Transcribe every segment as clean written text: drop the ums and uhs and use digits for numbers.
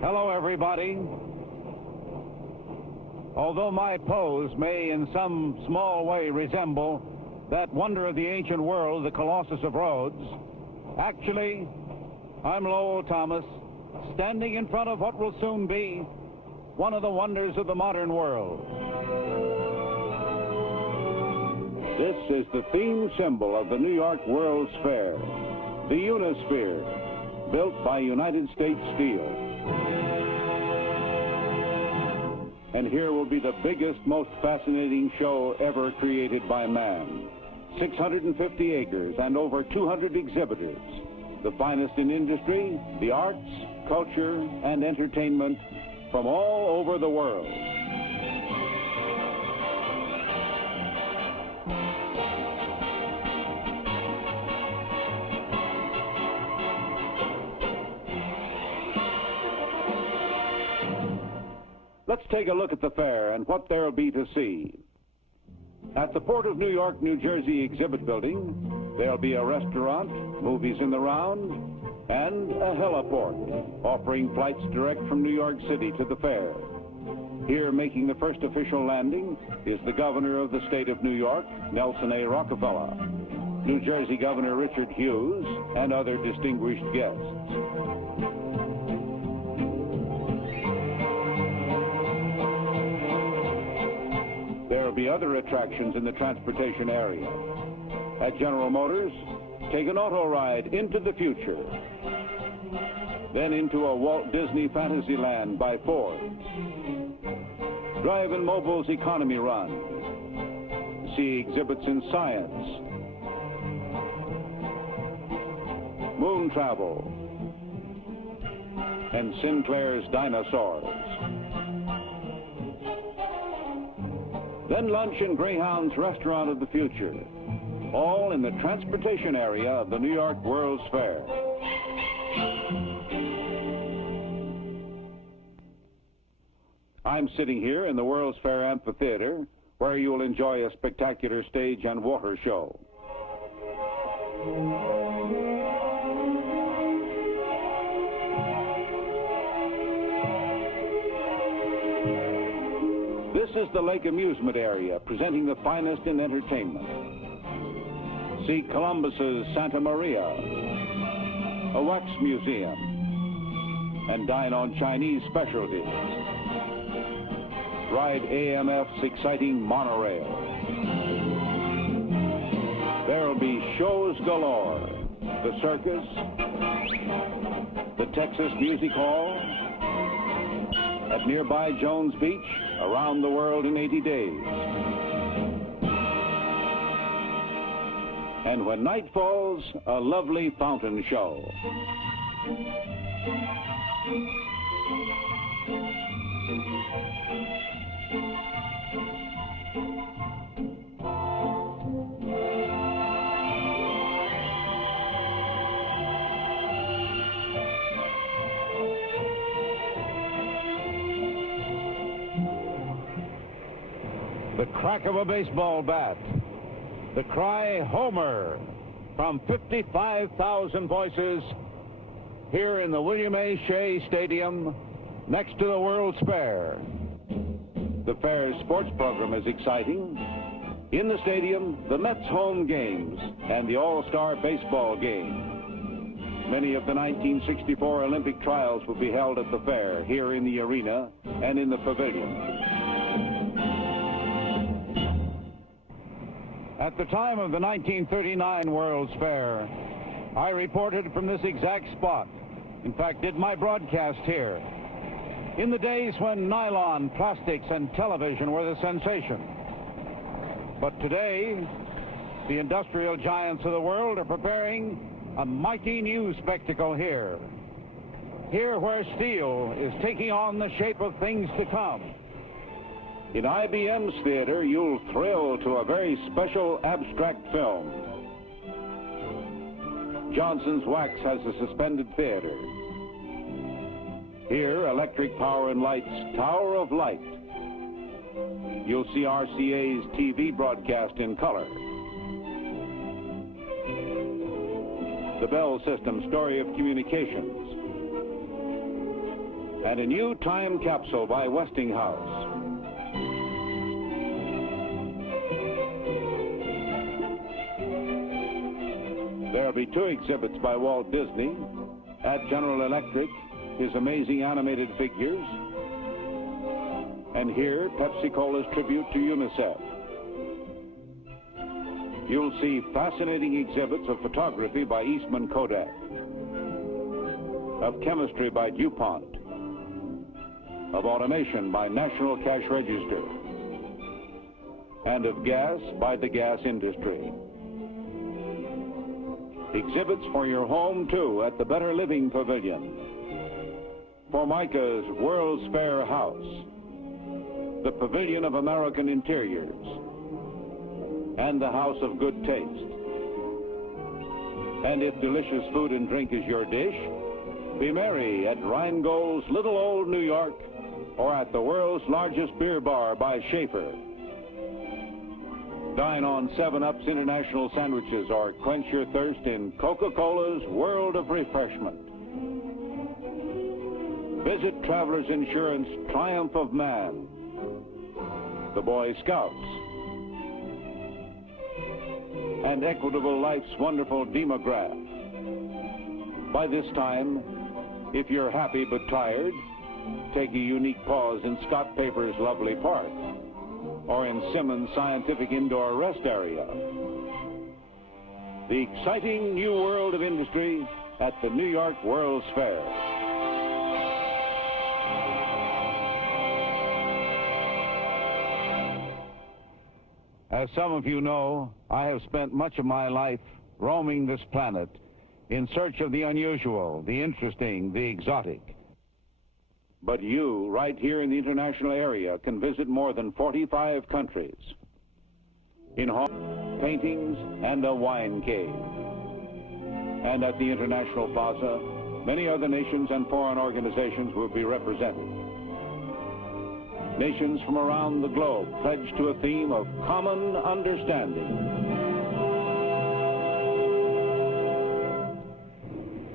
Hello, everybody. Although my pose may in some small way resemble that wonder of the ancient world, the Colossus of Rhodes, actually, I'm Lowell Thomas, standing in front of what will soon be one of the wonders of the modern world. This is the theme symbol of the New York World's Fair, the Unisphere, built by United States Steel. And here will be the biggest, most fascinating show ever created by man. 650 acres and over 200 exhibitors. The finest in industry, the arts, culture, and entertainment from all over the world. Let's take a look at the fair and what there'll be to see. At the Port of New York, New Jersey exhibit building, there'll be a restaurant, movies in the round, and a heliport, offering flights direct from New York City to the fair. Here making the first official landing is the governor of the state of New York, Nelson A. Rockefeller, New Jersey Governor Richard Hughes, and other distinguished guests. There will be other attractions in the transportation area. At General Motors, take an auto ride into the future. Then into a Walt Disney Fantasyland by Ford. Drive in Mobil's Economy Run. See exhibits in science, moon travel, and Sinclair's dinosaurs. Then lunch in Greyhound's Restaurant of the Future, all in the transportation area of the New York World's Fair. I'm sitting here in the World's Fair Amphitheater, where you'll enjoy a spectacular stage and water show. This is the Lake Amusement Area, presenting the finest in entertainment. See Columbus's Santa Maria, a wax museum, and dine on Chinese specialties. Ride AMF's exciting monorail. There'll be shows galore. The circus, the Texas Music Hall, at nearby Jones Beach, around the world in 80 days. And when night falls, a lovely fountain show. The crack of a baseball bat, the cry, "Homer," from 55,000 voices here in the William A. Shea Stadium next to the World's Fair. The fair's sports program is exciting. In the stadium, the Mets home games and the All-Star baseball game. Many of the 1964 Olympic trials will be held at the fair, here in the arena and in the pavilion. At the time of the 1939 World's Fair, I reported from this exact spot. In fact, did my broadcast here. In the days when nylon, plastics, and television were the sensation. But today, the industrial giants of the world are preparing a mighty new spectacle here. Here where steel is taking on the shape of things to come. In IBM's theater, you'll thrill to a very special abstract film. Johnson's Wax has a suspended theater. Here, Electric Power and Light's Tower of Light. You'll see RCA's TV broadcast in color. The Bell System Story of Communications. and a new time capsule by Westinghouse. There'll be 2 exhibits by Walt Disney, at General Electric, his amazing animated figures, and here, Pepsi-Cola's tribute to UNICEF. You'll see fascinating exhibits of photography by Eastman Kodak, of chemistry by DuPont, of automation by National Cash Register, and of gas by the gas industry. Exhibits for your home, too, at the Better Living Pavilion, Formica's World's Fair House, the Pavilion of American Interiors, and the House of Good Taste. And if delicious food and drink is your dish, be merry at Rheingold's Little Old New York or at the world's largest beer bar by Schaefer. Dine on 7-Up's International Sandwiches or quench your thirst in Coca-Cola's World of Refreshment. Visit Travelers Insurance Triumph of Man, the Boy Scouts, and Equitable Life's wonderful demograph. By this time, if you're happy but tired, take a unique pause in Scott Paper's lovely park or in Simmons' scientific indoor rest area. The exciting new world of industry at the New York World's Fair. As some of you know, I have spent much of my life roaming this planet in search of the unusual, the interesting, the exotic. But you, right here in the international area, can visit more than 45 countries in paintings and a wine cave. And at the International Plaza, many other nations and foreign organizations will be represented. Nations from around the globe pledged to a theme of common understanding.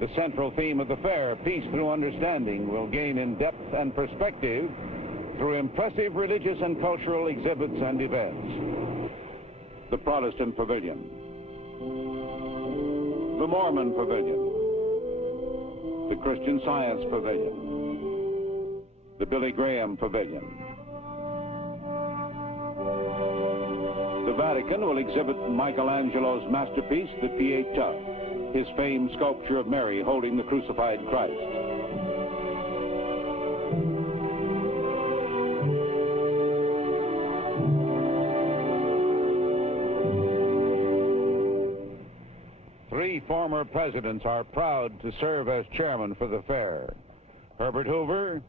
The central theme of the fair, Peace Through Understanding, will gain in depth and perspective through impressive religious and cultural exhibits and events. The Protestant Pavilion, the Mormon Pavilion, the Christian Science Pavilion, the Billy Graham Pavilion. The Vatican will exhibit Michelangelo's masterpiece, the Pietà, his famed sculpture of Mary holding the crucified Christ. Three former presidents are proud to serve as chairman for the fair: Herbert Hoover,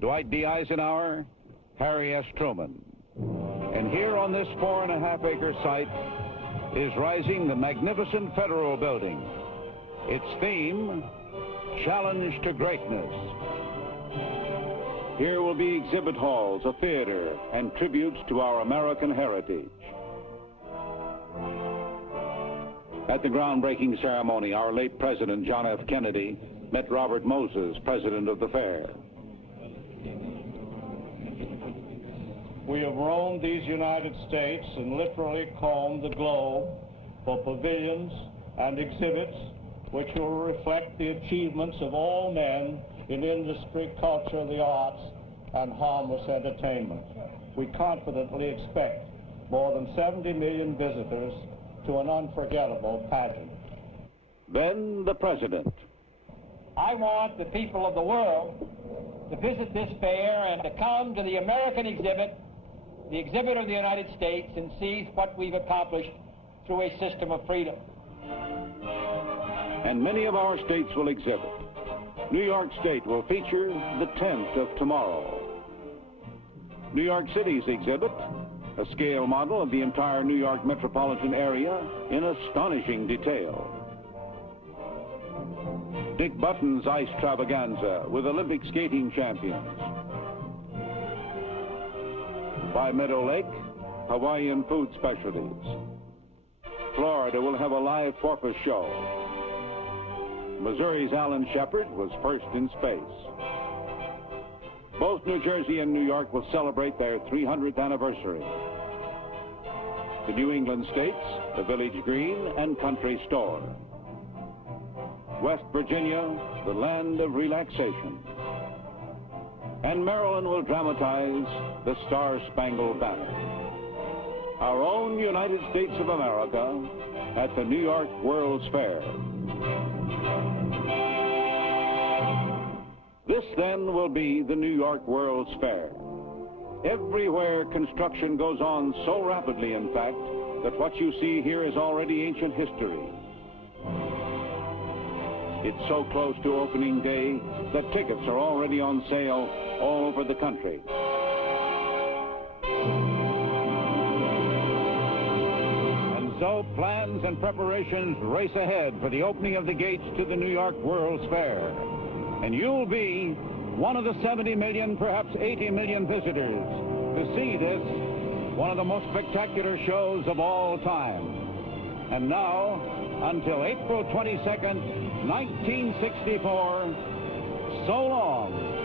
Dwight D. Eisenhower, Harry S. Truman. And here on this 4.5-acre site is rising the magnificent Federal Building. Its theme, Challenge to Greatness. Here will be exhibit halls, a theater, and tributes to our American heritage. At the groundbreaking ceremony, our late President John F. Kennedy met Robert Moses, president of the fair. We have roamed these United States and literally combed the globe for pavilions and exhibits which will reflect the achievements of all men in industry, culture, the arts, and harmless entertainment. We confidently expect more than 70 million visitors to an unforgettable pageant. Then the President. I want the people of the world to visit this fair and to come to the American exhibit, the exhibit of the United States, and see what we've accomplished through a system of freedom. And many of our states will exhibit. New York State will feature the tent of tomorrow. New York City's exhibit, a scale model of the entire New York metropolitan area in astonishing detail. Dick Button's Ice Travaganza with Olympic skating champions. By Meadow Lake, Hawaiian food specialties. Florida will have a live porpoise show. Missouri's Alan Shepard was first in space. Both New Jersey and New York will celebrate their 300th anniversary. The New England states, the Village Green and Country Store. West Virginia, the land of relaxation. And Maryland will dramatize the Star-Spangled Banner. Our own United States of America at the New York World's Fair. This, then, will be the New York World's Fair. Everywhere construction goes on so rapidly, in fact, that what you see here is already ancient history. It's so close to opening day that tickets are already on sale all over the country. And so plans and preparations race ahead for the opening of the gates to the New York World's Fair. And you'll be one of the 70 million, perhaps 80 million visitors to see this, one of the most spectacular shows of all time. And now, until April 22nd, 1964, so long.